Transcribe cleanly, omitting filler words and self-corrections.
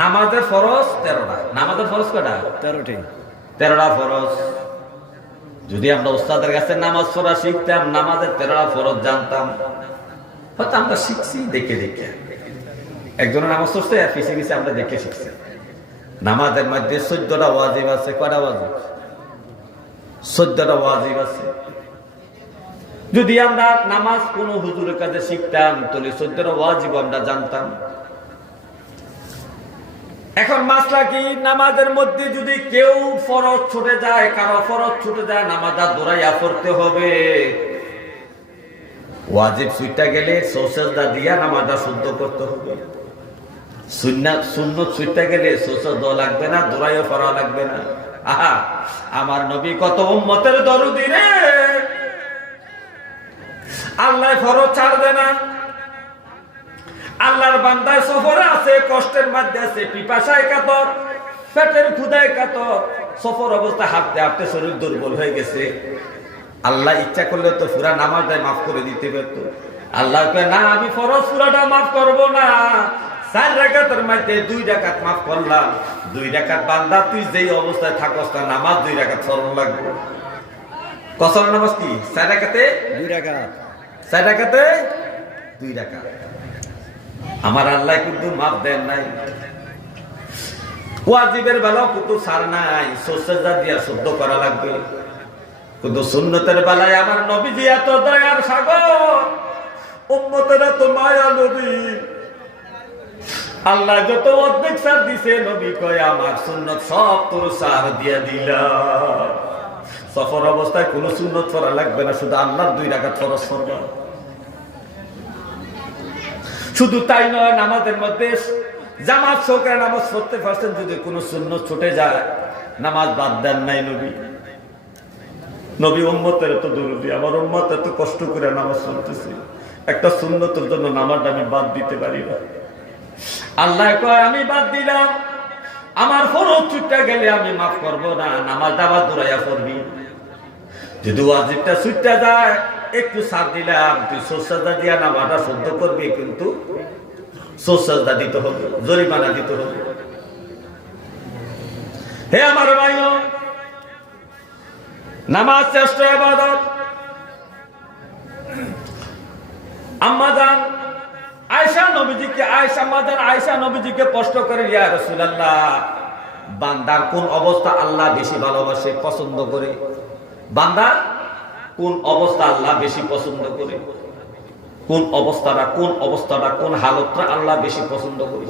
নামাজের ফরজ 13টা। নামাজের ফরজ কয়টা? 13টি। 13টা ফরজ। যদি আমরা উস্তাদের কাছে নামাজ পড়া শিখতাম, নামাজের 13টা ফরজ জানতাম, হয়তো আমরা শিখছি দেখে দেখে। একজনের নামাজ পড়ছে আর পিছিয়ে পিছিয়ে আমরা দেখে শিখছি। নামাজের মধ্যে 14টা ওয়াজিব আছে। কয়টা ওয়াজিব? 14টা ওয়াজিব আছে। যদি আমরা নামাজ কোন হুজুরের কাছে শিখতাম তাহলে 14টা ওয়াজিব আমরা জানতাম। এখন মাসলা কি, নামাজের মধ্যে যদি কেউ ফরজ ছুটে যায়, কারো ফরজ ছুটে যায়, নামাজটা দৌড়াইয়া পড়তে হবে। ওয়াজিব ছুটে গেলে সুজদা দিয়া নামাজটা শুদ্ধ করতে হবে। সুন্নত ছুটে গেলে সুজদা লাগবে না, দৌড়াইয়া পড়া লাগবে না। আহা, আমার নবী কত উম্মতের দরদি রে। আল্লাহ ফরজ ছাড়বে না। আল্লাহর বান্দা সফরে আছে, কষ্টের মধ্যে আছে, পিপাসায় কাতর, পেটের ক্ষুধায় কাতর, সফর অবস্থা হাঁটতে হাঁটতে শরীর দুর্বল হয়ে গেছে। আল্লাহ ইচ্ছা করলে তো পুরা নামাজটাই মাফ করে দিতে পারতো। আল্লাহ কয় না, আমি ফরজ পুরাটা মাফ করব না। 4 রাকাতের মধ্যে 2 রাকাত মাফ করলাম। 2 রাকাত বান্দা তুই যেই অবস্থায় থাকস না, নামাজ 2 রাকাত ফরজ লাগবে। কসর নামাজ কি 4 রাকাতে 2 রাকাত। 4 রাকাতে 2 রাকাত। আমার আল্লাহ কিন্তু মাফ দেন নাই। ওয়াজিবের বেলাও কিন্তু ছাড় নাই, সুজদা দিয়া শুদ্ধ করা লাগবে। কিন্তু সুন্নতের বেলায় আমার নবীজি এত দয়ার সাগর, উম্মতেরা তো মায়া নবী। আল্লাহ যত অর্ধেক ছাড় দিছে, নবী কয় আমার সুন্নত সব তোর ছাড় দিয়া দিলাম। সফর অবস্থায় কোনো সুন্নত করা লাগবে না, শুধু আল্লাহর 2 রাকাত ফরজ করবা। শুধু তাই নয়, নামাজের মধ্যে জামাত সহকারে নামাজ পড়তে পারছেন, যদি কোনো সুন্নত ছুটে যায় নামাজ বাদ দেন নাই নবী। নবী উম্মতের এত দরদি, আমার উম্মত এত কষ্ট করে নামাজ পড়তেছে, একটা সুন্নতের জন্য নামাজটা আমি বাদ দিতে পারি না। আল্লাহ কয় আমি বাদ দিলাম, আমার ফরজ ছুটে গেলে আমি মাফ করব না, নামাজটা আবার দৌড়াইয়া পড়বি। যদি ওয়াজিবটা ছুটে যায় একটু ছাড় দিলাম, তুই সুজদা দিয়া নামাজটা শুদ্ধ করবি, কিন্তু সুজদা দিতে হবে, জরিমানা দিতে হবে। হে আমার ভাইও, নামাজ শ্রেষ্ঠ ইবাদত। আম্মাজান আয়েশা নবীজিকে, আয়েশা নবীজিকে প্রশ্ন করে, ইয়া রাসূলুল্লাহ, বান্দার কোন অবস্থা আল্লাহ বেশি ভালোবাসে, পছন্দ করে? বান্দার কোন অবস্থা আল্লাহ বেশি পছন্দ করে? কোন অবস্থাটা, কোন হালতটা আল্লাহ বেশি পছন্দ করে?